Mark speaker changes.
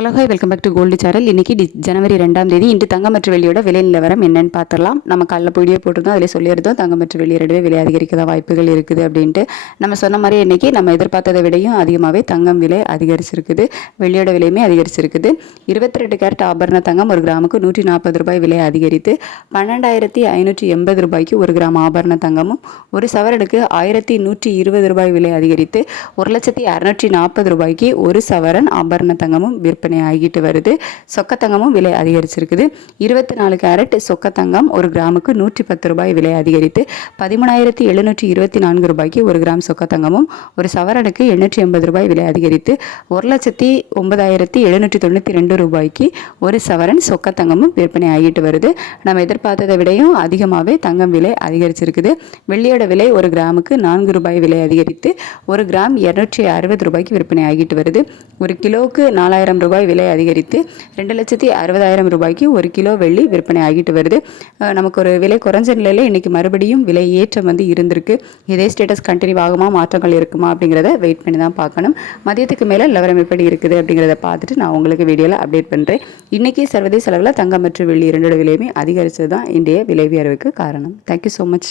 Speaker 1: Hello hi welcome back to gold channel. இன்றைக்கி டி ஜனவரி ரெண்டாம் தேதி. இன்று தங்கம் மற்றும் வெளியோட விலை நிலவரம் என்னன்னு பார்த்துடலாம். நம்ம கல்ல வீடியோ போட்டிருந்தோம் அதில் சொல்லியிருந்தோம் தங்கம் மற்றும் வெள்ளி விலை அதிகரிக்க வாய்ப்புகள் இருக்குது அப்படின்ட்டு. நம்ம சொன்ன மாதிரி இன்றைக்கி நம்ம எதிர்பார்த்ததை விடையும் அதிகமாகவே தங்கம் விலை அதிகரிச்சிருக்குது. வெளியோட விலையுமே அதிகரிச்சிருக்குது. இருபத்தி ரெண்டு கேரட் ஆபரண தங்கம் ஒரு கிராமுக்கு நூற்றி நாற்பது ரூபாய் விலை அதிகரித்து பன்னெண்டாயிரத்தி ஐநூற்றி எண்பது ரூபாய்க்கு ஒரு கிராம் ஆபரண தங்கமும் ஒரு சவரனுக்கு ஆயிரத்தி நூற்றி இருபது ரூபாய் விலை அதிகரித்து ஒரு லட்சத்தி அறுநூற்றி நாற்பது ரூபாய்க்கு ஒரு சவரன் ஆபரண தங்கமும் விற்பனை விற்பனை ஆகிட்டு வருது. சொக்கத்தங்கமும் விலை அதிகரிச்சிருக்குது. இருபத்தி நாலு கேரட் சொக்கத்தங்கம் ஒரு கிராமுக்கு நூற்றி பத்து ரூபாய் விலை அதிகரித்து பதிமூணாயிரத்தி எழுநூற்றி இருபத்தி நான்கு ரூபாய்க்கு ஒரு கிராம் சொக்கத்தங்கமும் ஒரு சவரனுக்கு எண்ணூற்றி எண்பது ரூபாய் விலை அதிகரித்து ஒரு லட்சத்தி ஒன்பதாயிரத்தி எழுநூற்றி தொண்ணூற்றி ரெண்டு ரூபாய்க்கு ஒரு சவரன் சொக்கத்தங்கமும் விற்பனை ஆகிட்டு வருது. நம்ம எதிர்பார்த்ததை விடையும் அதிகமாகவே தங்கம் விலை அதிகரிச்சிருக்குது. வெள்ளியோட விலை ஒரு கிராமுக்கு நான்கு ரூபாய் விலை அதிகரித்து ஒரு கிராம் இரநூற்றி அறுபது ரூபாய்க்கு விற்பனை ஆகிட்டு வருது. ஒரு கிலோவுக்கு நாலாயிரம் ரூபாய் ரூபாய் விலை அதிகரித்து ரெண்டு லட்சத்தி அறுபதாயிரம் ரூபாய்க்கு ஒரு கிலோ வெள்ளி விற்பனை ஆகிட்டு வருது. நமக்கு ஒரு விலை குறைஞ்ச நிலையில் இன்றைக்கி மறுபடியும் விலை ஏற்றம் வந்து இருந்திருக்கு. இதே ஸ்டேட்டஸ் கண்டினியூ ஆகுமா மாற்றங்கள் இருக்குமா அப்படிங்கிறத வெயிட் பண்ணி தான் பார்க்கணும். மதியத்துக்கு மேலே நிலவரம் எப்படி இருக்குது அப்படிங்கிறத பார்த்துட்டு நான் உங்களுக்கு வீடியோவில் அப்டேட் பண்ணுறேன் இன்றைக்கி சர்வதேச அளவில் தங்கம் மற்றும் வெள்ளி இரண்டோட விலையுமே அதிகரித்தது தான் இன்றைய விலை உயர்வுக்கு காரணம். Thank you so much